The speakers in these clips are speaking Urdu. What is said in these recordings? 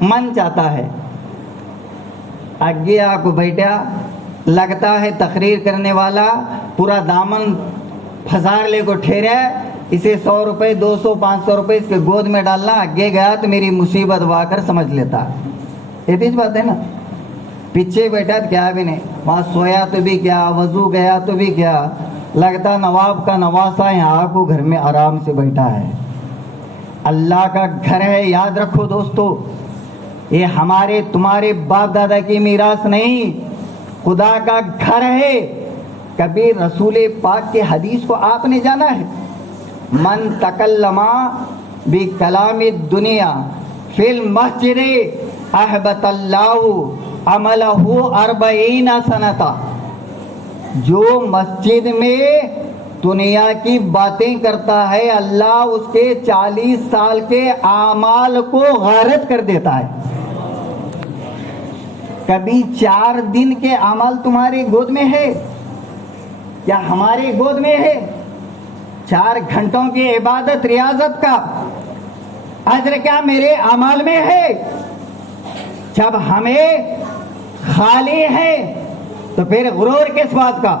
من چاہتا ہے آگے آ کو بیٹھا، لگتا ہے تقریر کرنے والا پورا دامن پھسار لے کو ٹھہرا، اسے 100 روپے 200 500 روپے اس کے گود میں ڈالنا، آگے گیا تو میری مصیبت وا کر سمجھ لیتا. یہ تیج بات ہے نا. پیچھے بیٹھا تو کیا بھی نہیں، وہاں سویا تو بھی کیا، وضو گیا تو بھی کیا، لگتا نواب کا نواسا یہاں کو گھر میں آرام سے بیٹھا ہے. اللہ کا گھر ہے، یاد رکھو دوستو، یہ ہمارے تمہارے باپ دادا کی میراث نہیں، خدا کا گھر ہے. کبھی رسول پاک کے حدیث کو آپ نے جانا ہے؟ من تکلم بکلام الدنیا فی المسجد احبط اللہ عملہ 40 سنتا. جو مسجد میں دنیا کی باتیں کرتا ہے، اللہ اس کے 40 سال کے اعمال کو غارت کر دیتا ہے. کبھی 4 دن کے اعمال تمہارے گود میں ہے کیا؟ ہمارے گود میں ہے. 4 گھنٹوں کی عبادت ریاضت کا اجر کیا میرے اعمال میں ہے؟ جب ہمیں خالی ہے تو پھر غرور کس بات کا؟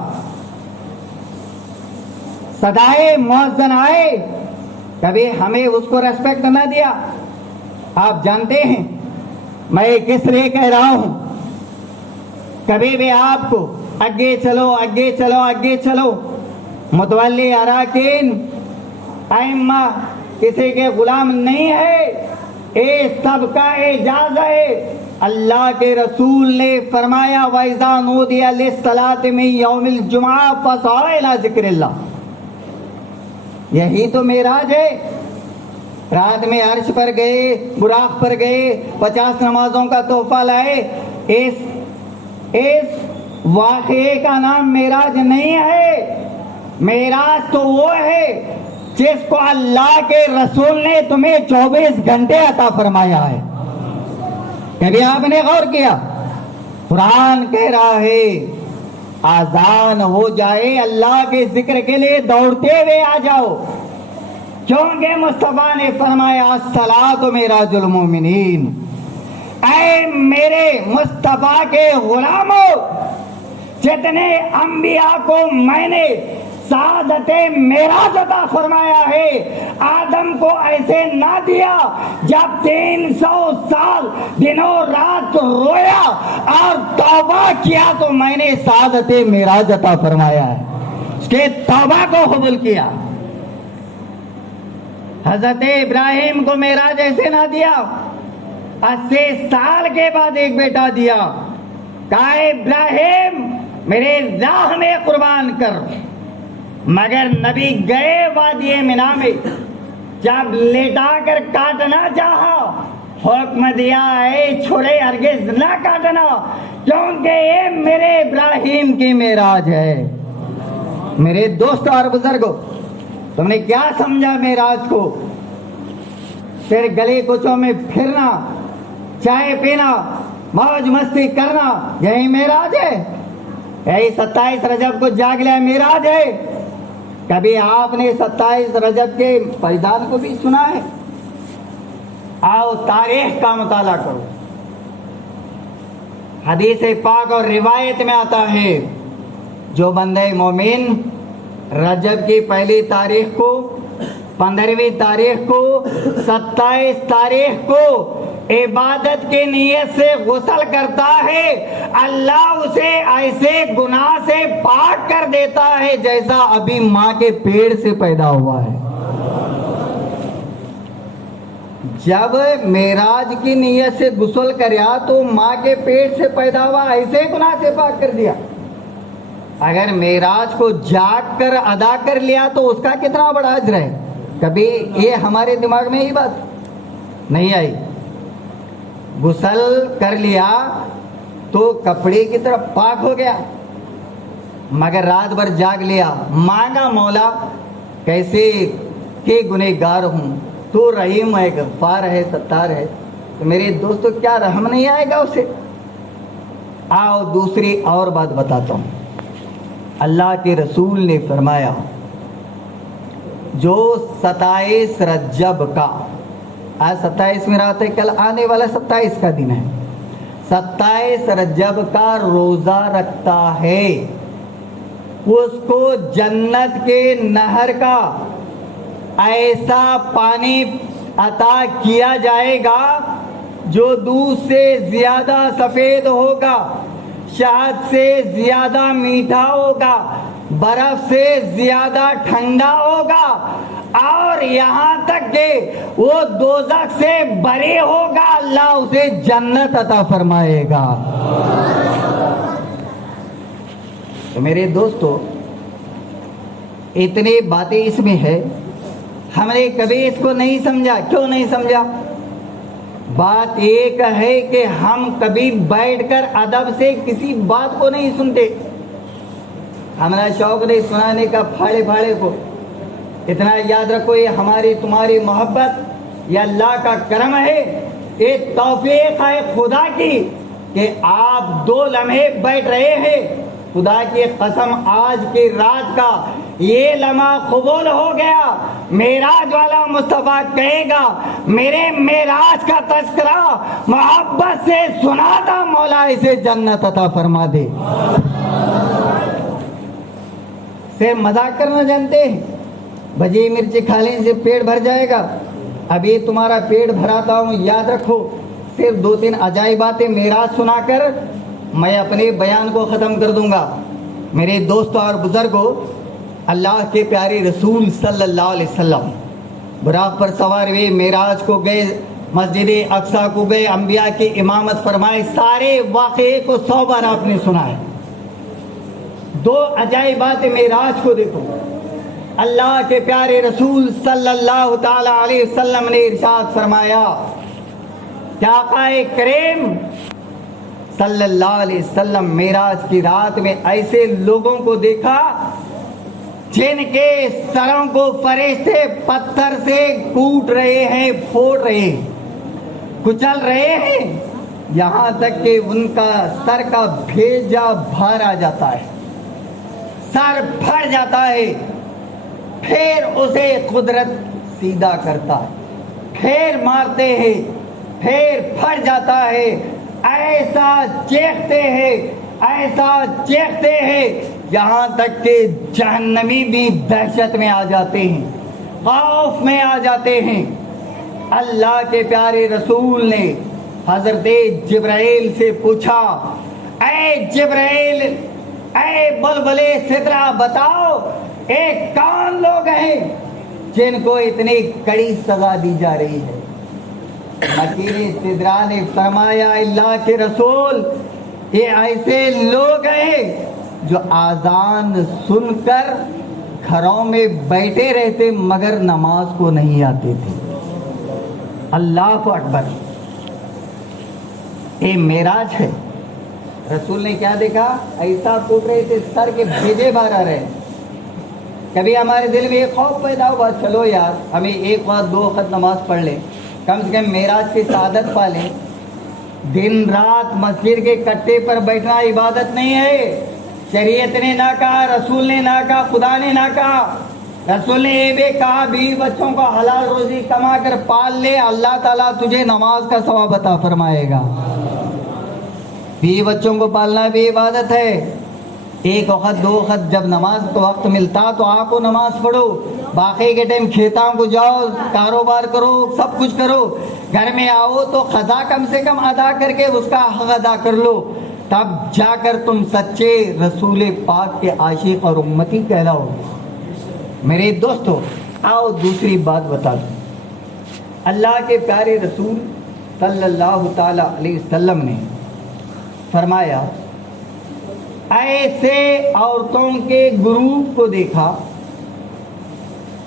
صدائے مؤذن آئے، کبھی ہمیں اس کو ریسپیکٹ نہ دیا. آپ جانتے ہیں میں کس لیے کہہ رہا ہوں، کبھی بھی آپ کو آگے چلو آگے چلو آگے چلو، متولی اراکین ائمہ کسی کے غلام نہیں ہے، یہ سب کا اعزاز ہے. اللہ کے رسول نے فرمایا وَإِذَا نُودِيَ لِلصَّلَاةِ مِن يَوْمِ الْجُمْعَةِ فَاسْعَوْا إِلَىٰ ذِكْرِ اللَّهِ. یہی تو معراج ہے. رات میں عرش پر گئے، براق پر گئے، 50 نمازوں کا تحفہ لائے. اس واقعے کا نام معراج نہیں ہے. معراج تو وہ ہے جس کو اللہ کے رسول نے تمہیں 24 گھنٹے عطا فرمایا ہے. کبھی آپ نے غور کیا؟ قرآن کہہ رہا ہے آذان ہو جائے اللہ کے ذکر کے لیے دوڑتے ہوئے آ جاؤ، کیونکہ مصطفیٰ نے فرمایا الصلاۃ معراج المومنین. اے میرے مصطفیٰ کے غلاموں، جتنے انبیاء کو میں نے سعادت معراج عطا فرمایا ہے، آدم کو ایسے نہ دیا جب 300 سال دنوں رات رویا اور توبہ کیا تو میں نے سعادت معراج عطا فرمایا ہے، اس کے توبہ کو قبول کیا. حضرت ابراہیم کو معراج ایسے نہ دیا، 80 سال کے بعد ایک بیٹا دیا، کہا ابراہیم میرے راہ میں قربان کر. مگر نبی گئے وادی منی میں، جب لیٹا کر کاٹنا چاہا حکم دیا اے چھوڑے ہرگز نہ کاٹنا، کیونکہ یہ میرے ابراہیم کی معراج ہے. میرے دوستو اور بزرگوں، تم نے کیا سمجھا معراج کو؟ پھر گلی کوچوں میں پھرنا، چائے پینا، موج مستی کرنا، یہی معراج ہے؟ یہی 27 رجب کو جاگ لیا معراج ہے؟ کبھی آپ نے 27 رجب کے فیضان کو بھی سنا ہے؟ آؤ تاریخ کا مطالعہ کرو. حدیث پاک اور روایت میں آتا ہے جو بندہ مومن رجب کی پہلی تاریخ کو، 15ویں تاریخ کو، 27 تاریخ کو عبادت کی نیت سے غسل کرتا ہے، اللہ اسے ایسے گناہ سے پاک کر دیتا ہے جیسا ابھی ماں کے پیٹ سے پیدا ہوا ہے. جب معراج کی نیت سے غسل کریا تو ماں کے پیٹ سے پیدا ہوا ایسے گناہ سے پاک کر دیا. اگر معراج کو جاگ کر ادا کر لیا تو اس کا کتنا بڑا اجر ہے. کبھی یہ ہمارے دماغ میں یہ بات نہیں آئی. غسل کر لیا تو کپڑے کی طرف پاک ہو گیا، مگر رات بھر جاگ لیا، مانگا مولا کیسے کہ گنہگار ہوں، تو رحیم ہے، غفار ہے، ستار ہے، تو میرے دوستو کیا رحم نہیں آئے گا اسے؟ آؤ دوسری اور بات بتاتا ہوں. اللہ کے رسول نے فرمایا جو 27 رجب کا آج 27 میں رات ہے، کل آنے والا 27 کا دن ہے. 27 رجب کا روزہ رکھتا ہے اس کو جنت کے نہر کا ایسا پانی عطا کیا جائے گا جو دودھ سے زیادہ سفید ہوگا، شہد سے زیادہ میٹھا ہوگا، برف سے زیادہ ٹھنڈا ہوگا، اور یہاں تک کہ وہ دوزخ سے بری ہوگا، اللہ اسے جنت عطا فرمائے گا. تو میرے دوستو، اتنی باتیں اس میں ہے، ہم نے کبھی اس کو نہیں سمجھا. کیوں نہیں سمجھا؟ بات ایک ہے کہ ہم کبھی بیٹھ کر ادب سے کسی بات کو نہیں سنتے. ہمارا شوق نہیں سنانے کا پھاڑے پھاڑے کو. اتنا یاد رکھو، یہ ہماری تمہاری محبت یہ اللہ کا کرم ہے، یہ توفیق ہے خدا کی کہ آپ 2 لمحے بیٹھ رہے ہیں. خدا کی قسم آج کی رات کا یہ لمحہ قبول ہو گیا. معراج والا مصطفیٰ کہے گا میرے معراج کا تذکرہ محبت سے سنا تھا، مولا اسے جنت عطا فرما دے. سے مذاق کرنا جانتے ہیں؟ بھجی مرچی کھا لینے سے پیٹ بھر جائے گا. ابھی تمہارا پیٹ بھراتا ہوں، یاد رکھو. صرف 2-3 عجائب باتیں معراج سنا کر میں اپنے بیان کو ختم کر دوں گا. میرے دوستوں اور بزرگوں، اللہ کے پیارے رسول صلی اللہ علیہ وسلم براق پر سوار ہوئے، معراج کو گئے، مسجد اقصی کو گئے، انبیاء کی امامت فرمائے. سارے واقعے کو 100 بار آپ نے سنا ہے. 2 عجائب باتیں معراج کو دیکھو. اللہ کے پیارے رسول صلی اللہ تعالی علیہ وسلم نے ارشاد فرمایا کہ آقا کریم صلی اللہ علیہ وسلم معراج کی رات میں ایسے لوگوں کو دیکھا جن کے سروں کو فرشتے پتھر سے کوٹ رہے ہیں، پھوڑ رہے ہیں، کچل رہے ہیں، یہاں تک کہ ان کا سر کا بھیجا باہر آ جاتا ہے، سر پھٹ جاتا ہے. پھر اسے قدرت سیدھا کرتا ہے، پھر مارتے ہیں، پھر پھٹ جاتا ہے. ایسا چیختے ہیں، ایسا چیختے ہیں، یہاں تک کہ جہنمی بھی دہشت میں آ جاتے ہیں، خوف میں آ جاتے ہیں. اللہ کے پیارے رسول نے حضرت جبرائیل سے پوچھا، اے جبرائیل، اے بلبلے سدرا، بتاؤ ایک کون لوگ ہیں جن کو اتنی کڑی سزا دی جا رہی ہے؟ مکیر سدرا نے فرمایا، اللہ کے رسول، یہ ایسے لوگ ہیں جو آذان سن کر گھروں میں بیٹھے رہتے مگر نماز کو نہیں آتے تھے. اللہ اکبر. یہ معراج ہے. رسول نے کیا دیکھا؟ ایسا پوٹ رہے تھے، سر کے بھیجے باہر آ رہے. کبھی ہمارے دل میں ایک خوف پیدا ہوا، چلو یار ہمیں 1 وقت 2 وقت نماز پڑھ لیں، کم سے کم معراج کی سعادت پا لیں. دن رات مسجد کے کٹے پر بیٹھنا عبادت نہیں ہے. شریعت نے نہ کہا، رسول نے نہ کہا، خدا نے نہ کہا. رسول نے یہ بھی کہا بیوی بچوں کو حلال روزی کما کر پال لے، اللہ تعالیٰ تجھے نماز کا ثواب عطا فرمائے گا. بیوی بچوں کو پالنا بھی عبادت ہے. 1 وقت 2 وقت جب نماز کا وقت ملتا تو آپ کو نماز پڑھو. باقی کے ٹائم کھیتوں کو جاؤ، کاروبار کرو، سب کچھ کرو. گھر میں آؤ تو قضا کم سے کم ادا کر کے اس کا حق ادا کر لو، تب جا کر تم سچے رسول پاک کے عاشق اور امتی کہلاؤ. میرے دوستو، آؤ دوسری بات بتا دوں. اللہ کے پیارے رسول صلی اللہ تعالی علیہ وسلم نے فرمایا، ایسے عورتوں کے گروپ کو دیکھا،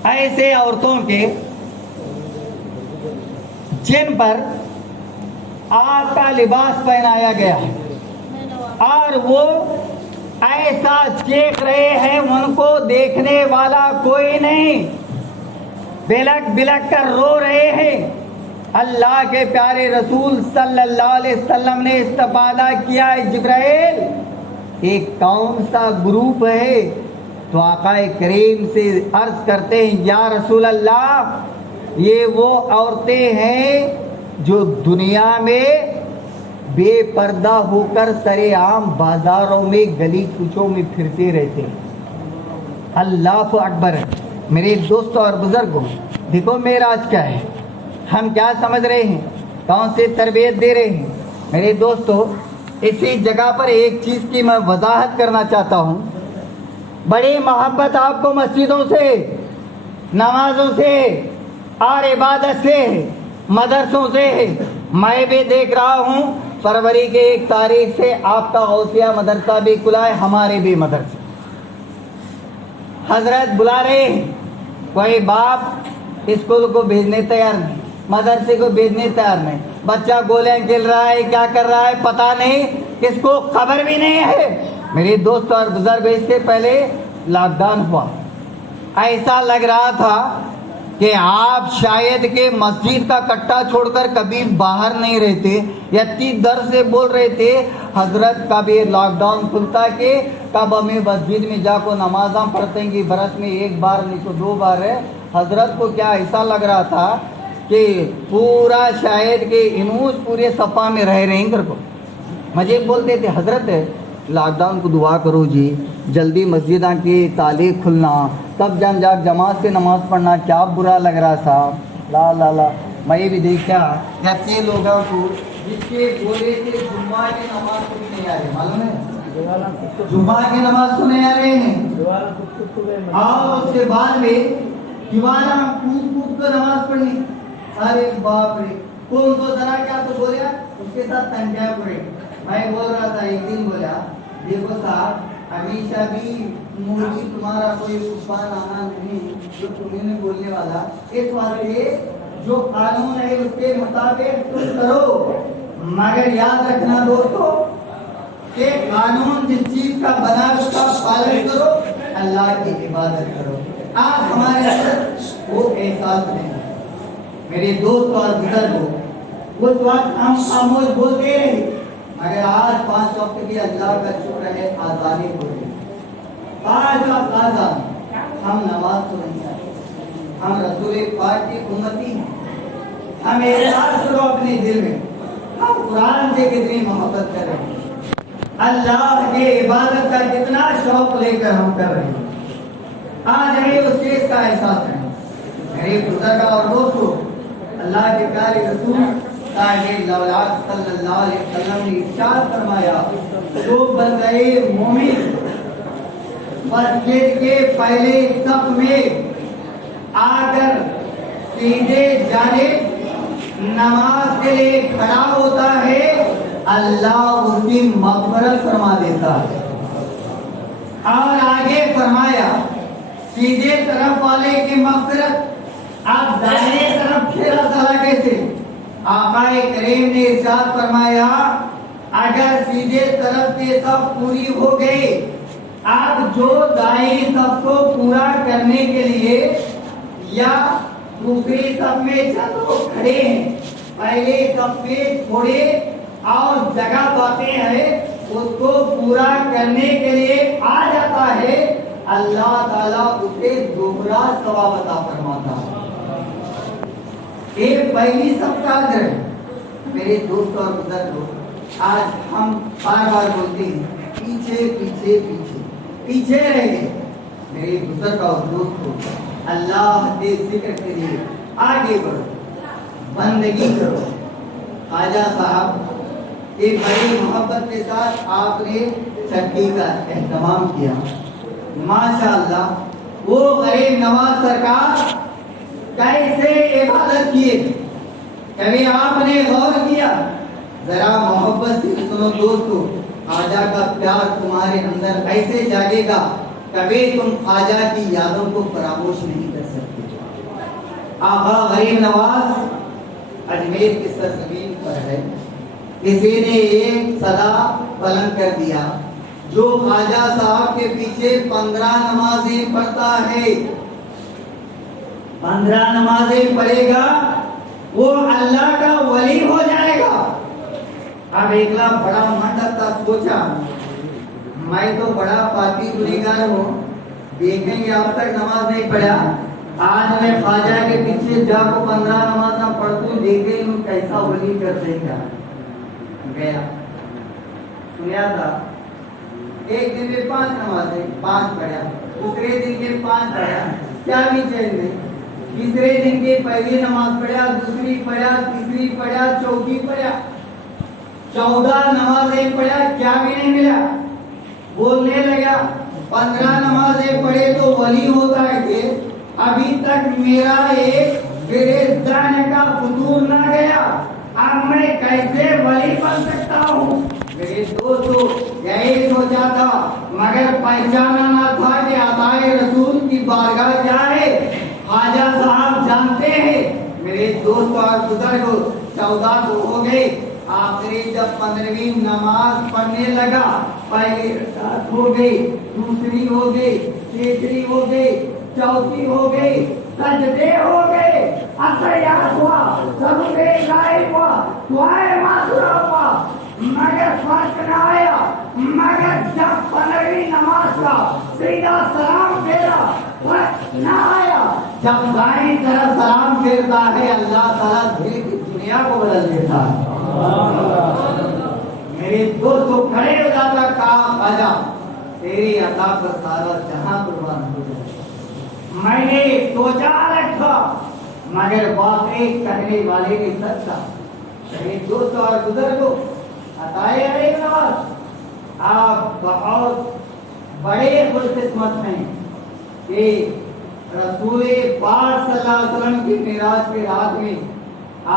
ایسے عورتوں کے جن پر آگ کا لباس پہنایا گیا ہے اور وہ ایسا چیخ رہے ہیں، ان کو دیکھنے والا کوئی نہیں، بلک بلک کر رو رہے ہیں. اللہ کے پیارے رسول صلی اللہ علیہ وسلم نے استفادہ کیا ہے، جبرائیل ایک کون سا گروپ ہے؟ تو آقا کریم سے عرض کرتے ہیں، یا رسول اللہ یہ وہ عورتیں ہیں جو دنیا میں بے پردہ ہو کر سر عام بازاروں میں گلی کوچوں میں پھرتے رہتے ہیں۔ اللہ اکبر۔ میرے دوستوں اور بزرگوں، دیکھو معراج کیا ہے، ہم کیا سمجھ رہے ہیں، کون سی تربیت دے رہے ہیں۔ میرے دوستوں، اسی جگہ پر ایک چیز کی میں وضاحت کرنا چاہتا ہوں۔ بڑی محبت آپ کو مسجدوں سے، نمازوں سے اور عبادت سے، مدرسوں سے میں بھی دیکھ رہا ہوں۔ فروری کے 1 تاریخ سے آپ کا غوثیہ مدرسہ بھی کھلا ہے، ہمارے بھی مدرسے حضرت بلا رہے ہیں۔ کوئی باپ اسکول کو بھیجنے تیار نہیں، مدرسے کو بھیجنے تیار نہیں، بچہ گولیاں کھیل رہا ہے، کیا کر رہا ہے پتہ نہیں، کس کو خبر بھی نہیں ہے۔ میرے دوست اور بزرگ، اس سے پہلے لاک ڈاؤن ہوا، ایسا لگ رہا تھا کہ آپ شاید کہ مسجد کا کٹا چھوڑ کر کبھی باہر نہیں رہتے، اتنی در سے بول رہے تھے حضرت کب یہ لاک ڈاؤن کھلتا کہ کب ہمیں مسجد میں جا کو نمازاں پڑھتے ہیں کہ برس میں 1 بار نہیں تو 2 بار ہے۔ حضرت کو کیا ایسا لگ رہا تھا کہ پورا شاید کہ انوس پورے صفا میں رہ رہے ہیں گھر کو۔ مجھے بولتے تھے حضرت لاک ڈاؤن کو دعا کرو جی، جلدی مسجداں کی تالے کھلنا، تب جا جماعت سے نماز پڑھنا، کیا برا لگ رہا تھا۔ لا لا لا، میں بھی دیکھا اتنے لوگوں کو جس کے بولے تھے جمعہ کی نماز کو بھی نہیں آ رہے، معلوم ہے جمعہ کی نماز کو نہیں آ رہے ہیں، اور اس کے بعد میں دیوانہ کود کود کر نماز پڑھنی۔ ارے باپ رے، کون کو ذرا کیا تو بولیا اس کے ساتھ تنجا پڑے۔ میں بول رہا تھا، ایک دن بولا دیکھو صاحب، ہمیشہ بھی مولوی تمہارا کوئی عرفان آنا نہیں جو تمہیں نہیں بولنے والا، اس واسطے جو قانون ہے اس کے مطابق تم کرو، مگر یاد رکھنا دوستو کہ قانون جس چیز کا بنا اس کا پالن کرو، اللہ کی عبادت کرو۔ آج ہمارے اندر وہ احساس نہیں۔ میرے دوست اور بزرگوں، اس وقت ہم خاموش بولتے رہے، مگر آج 5 وقت کی اللہ کا شکر ہے آزادی ہو گئی۔ 5 وقت آزاد، ہم نماز تو نہیں چاہتے، ہم رسول پاک کی امتی ہیں۔ ہم احساس کرو اپنے دل میں، ہم قرآن سے کتنی محبت کر رہے ہیں، اللہ کے عبادت کا کتنا شوق لے کر ہم کر رہے ہیں۔ آج ہمیں اس چیز کا احساس ہے۔ میرے بزرگ اور دوستو، اللہ کے پیارے رسول صلی اللہ علیہ وسلم نے ارشاد فرمایا، جو بندے مومن مسجد کے پہلے صف میں آ کر سیدھے جانب نماز کے لیے کھڑا ہوتا ہے، اللہ اس کی مغفرت فرما دیتا ہے۔ اور آگے فرمایا سیدھے طرف والے کی مغفرت، آپ دائیں طرف پھیرا چلا کیسے؟ آقا کریم نے ارشاد فرمایا، اگر سیدھے طرف کی صف پوری ہو گئی، آپ جو دائیں صف کو پورا کرنے کے لیے یا دوسری صف میں چند لوگ کھڑے ہیں، پہلے صف میں تھوڑے اور جگہ باقی ہے، اس کو پورا کرنے کے لیے آ جاتا ہے، اللہ تعالیٰ اسے دوہرا ثواب عطا فرماتا ہے۔ ایک پہلی صف کا اجر ہے۔ میرے دوست اور بزرگوں، آج ہم بار بار بولتے ہیں پیچھے پیچھے پیچھے پیچھے رہ گئے۔ میرے بزرگ اور دوستوں، اللہ کے ذکر کے لیے آگے بڑھو، بندگی کرو۔ خواجہ صاحب ایک بڑی محبت کے ساتھ آپ نے چھٹی کا اہتمام کیا، ماشاءاللہ۔ وہ غریب نواز سرکار کیسے عبادت کیے، کبھی آپ نے غور کیا؟ ذرا محبت سے سنو دوستو، خواجہ کا پیار تمہارے اندر ایسے جاگے گا، کبھی تم خواجہ کی یادوں کو فراموش نہیں کر سکتے۔ آقا غریب نواز اجمیر کی سرزمین پر ہے، کسی نے ایک صدا بلند کر دیا، جو خواجہ صاحب کے پیچھے 15 نمازیں پڑھتا ہے، 15 نمازیں پڑھے گا، وہ اللہ کا ولی ہو جائے گا۔ اب ایکلا بڑا منڈتا سوچا، میں تو بڑا پاپی گنہگار ہوں، دیکھیں گے اب تک نماز نہیں پڑھا، آج میں خواجہ کے پیچھے جا کو 15 نماز نہ پڑھتا ہوں، دیکھ گئی ہوں کیسا ولی کرتے کیا گیا سنیا تھا۔ ایک دن میں 5 نمازیں 5 پڑھا، دوسرے دن کے 5 پڑھا، کیا بھی چین میں تیسرے دن کی پہلی نماز پڑھا، دوسری پڑھا، تیسری پڑھا، چوتھی پڑھا، 14 نمازیں پڑھا، کیا بھی نہیں ملا۔ بولنے لگا 15 نمازیں پڑھے تو ولی ہوتا ہے کہ ابھی تک میرا ایک ذہن کا فطور نہ گیا، اب میں کیسے ولی بن سکتا ہوں۔ میرے دوستو یہی سوچا تھا، مگر پہچانا نہ تھا کہ عطائے رسول کی بارگاہ کیا ہے۔ خواجہ صاحب جانتے ہیں میرے دوست اور بزرگوں، 14 تو ہو گئے، آخری جب 15ویں نماز پڑھنے لگا، پہلی رکعت ہو گئی، دوسری ہو گئی، تیسری ہو گئی، چوتھی ہو گئی، سجدے ہو گئے، اتحیات ہوا، سجود غائب ہوا، دعائیں معصورہ ہوا، مگر فرق نہ آیا۔ مگر جب 15ویں نماز کا سیدھا سلام پھیرا، فرق نہ آیا۔ جب دائیں طرف سلام پھیرتا ہے اللہ تعالیٰ دل کی دنیا کو بدل دیتا ہے۔ میرے دوستوں کھڑے ہو جاتا، کہا خواجہ تیری عطا پر سارا جہاں قربان ہو جائے۔ میں نے سوچا رکھا، مگر واقعی کہنے والے نے سچ کہا۔ میرے دوست اور بزرگوں، عطائے ایک نماز آپ بہت بڑے خوش قسمت ہیں کہ رسول پاک صلی اللہ علیہ وسلم کی معراج کی رات میں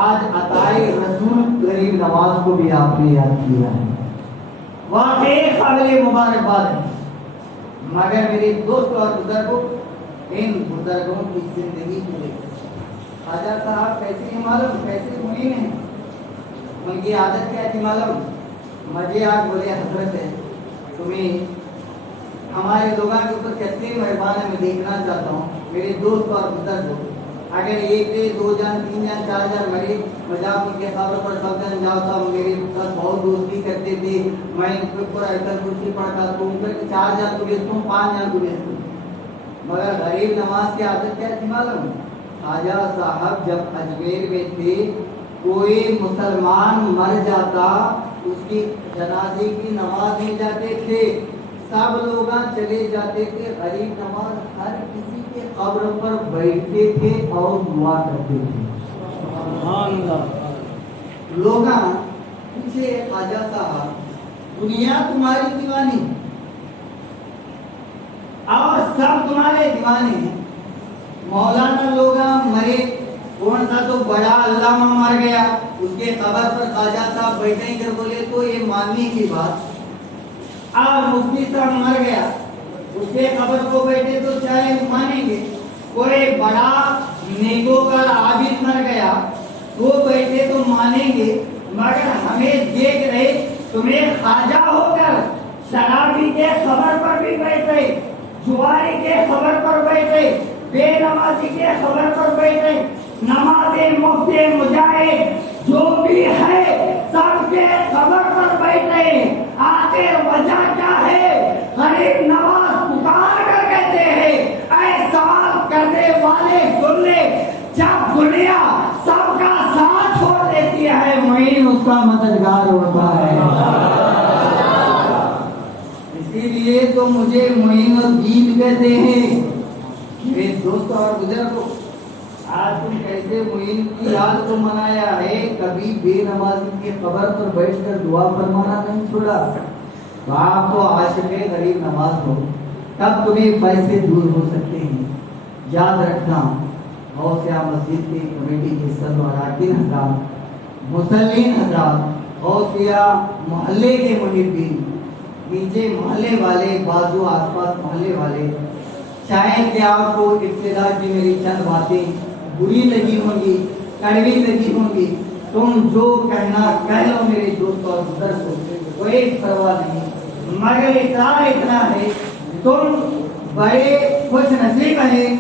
آج عطائے رسول غریب نواز کو بھی آپ نے یاد کیا ہے، واقعی قابل مبارکباد ہے۔ مگر میرے دوست اور بزرگوں، ان بزرگوں کی زندگی کو دیکھیں، خواجہ صاحب کیسے معلوم کیسے معین ہیں، ان کی عادت کیا تھی معلوم۔ مجھے آج بولے حضرت ہے تمہیں ہمارے لوگوں کے اوپر کتنے مہربان ہے، میں دیکھنا چاہتا ہوں۔ میرے دوست اور بزرگوں، اگر 1 2 جان 3 جان 4 جان میرے مذاق کے خبر پر سب جان جاتا ہوں، میرے ساتھ بہت دوستی کرتے تھے، میں ان کے اوپر ایسا کرسی پڑھتا تو ان پر 4 جان کو بیچتا ہوں 5 جان کو بیچتا ہوں۔ مگر غریب نواز کی عادت کیا تھی معلوم۔ خواجہ صاحب جب اجمیر میں تھے، کوئی مسلمان مر جاتا اس کی جنازے کی نماز نہیں جاتے تھے، سب لوگ چلے جاتے تھے، غریب نواز ہر کسی کے قبر پر بیٹھتے تھے اور دعا کرتے تھے۔ لوگ پوچھے خواجہ صاحب دنیا تمہاری دیوانی اور سب تمہارے دیوانے ہیں، مولانا لوگ مرے، کون سا تو بڑا علامہ مر گیا، اس کے قبر پر خواجہ صاحب بیٹھیں کر بولے تو یہ ماننے کی بات، اور مفتی صاحب مر گیا، اس کے قبر کو بیٹھے تو چاہے مانیں گے، کوئی بڑا نیکوکار عابد مر گیا وہ بیٹھے تو مانیں گے، مگر ہمیں دیکھ رہے تمہیں خواجہ ہو کر شرابی کے خبر پر بھی بیٹھے، جواری کے خبر پر بیٹھے، بے نمازی کے خبر پر بیٹھے، نماز مفتی مجاہد جو بھی ہے سب کے خبر پر بیٹھے۔ آخر وجہ کیا ہے؟ غریب نواز پکار کر کہتے ہیں اے سوال کرنے والے سن لے، جب دنیا سب کا ساتھ چھوڑ دیتی ہے معین اس کا مددگار ہوتا ہے۔ اسی لیے تو مجھے معین الدین کہتے ہیں۔ میرے دوستوں اور بزرگوں، آج تم کیسے معین کی یاد کو منایا ہے، کبھی بے نمازی کی قبر پر بیٹھ کر دعا فرمانا نہیں چھوڑا۔ تو آپ تو عاشق غریب نواز ہو، تب تمہیں پیسے دور ہو سکتے ہیں۔ یاد رکھنا، غوثیہ مسجد کی کمیٹی کے سب اراکین حضرات، مسلمین حضرات، غوثیہ محلے کے محبین، نیچے محلے والے، بازو آس پاس محلے والے، شاید کہ آپ کو ابتدا کی میری چند باتیں بری لگی ہوں گی، کڑوی لگی ہوں گی، تم جو کہنا کہہ لو میرے دوست اور بزرگوں، کوئی پرواہ نہیں، مگر اتنا ہے تم بڑے خوش نصیب ہیں،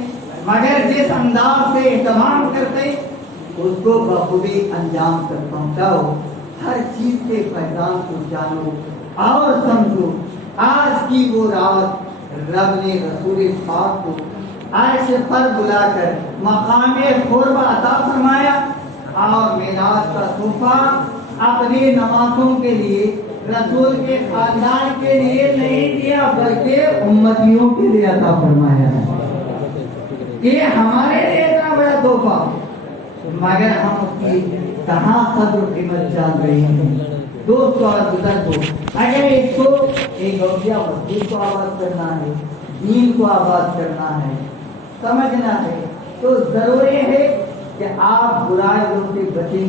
مگر جس انداز سے اہتمام کرتے اس کو بخوبی انجام تک پہنچاؤ، ہر چیز کے پیغام کو جانو اور سمجھو۔ آج کی وہ رات رب نے رسول پاک کو عرش پر بلا کر مقام قرب عطا فرمایا اور میراث کا تحفہ اپنی نمازوں کے لیے رسول کے خاندان کے لیے نہیں دیا بلکہ امتیوں کے لیے عطا فرمایا ہے. یہ ہمارے لیے اتنا بڑا تحفہ مگر ہم اس کی کہاں قدر و قیمت جان رہے ہیں. دوستو اور بزرگو اگر اس کو ایک گویا مسجد کو آباد کرنا ہے دین کو آباد کرنا ہے سمجھنا ہے تو ضروری ہے کہ آپ برائیوں سے بچیں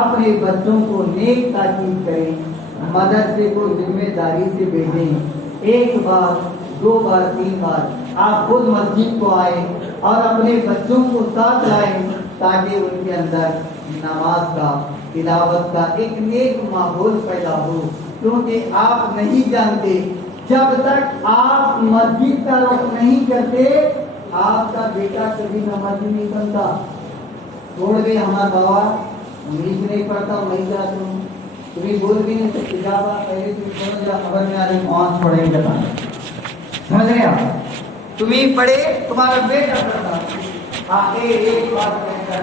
اپنے بچوں کو نیک تاکید کریں مدرسے کو ذمہ داری سے بھیجیں ایک بار دو بار تین بار آپ خود مسجد کو آئیں اور اپنے بچوں کو ساتھ لائیں تاکہ ان کے اندر نماز کا تلاوت کا ایک نیک ماحول پیدا ہو کیونکہ آپ نہیں جانتے جب تک آپ مسجد کا رخ نہیں کرتے آپ کا بیٹا کبھی نمازی نہیں بنتا. چھوڑ دے ہمارا بابا انگلش نہیں پڑھتا وہیں جاتا ہوں تمہیں بول بھی نہیں سکتے جا پہلے تم سمجھ جا خبر میں آ رہی کون چھوڑے گا سمجھ رہے آپ تمہیں پڑھے تمہارا بیٹا پڑھتا آخر ایک بات کہہ کر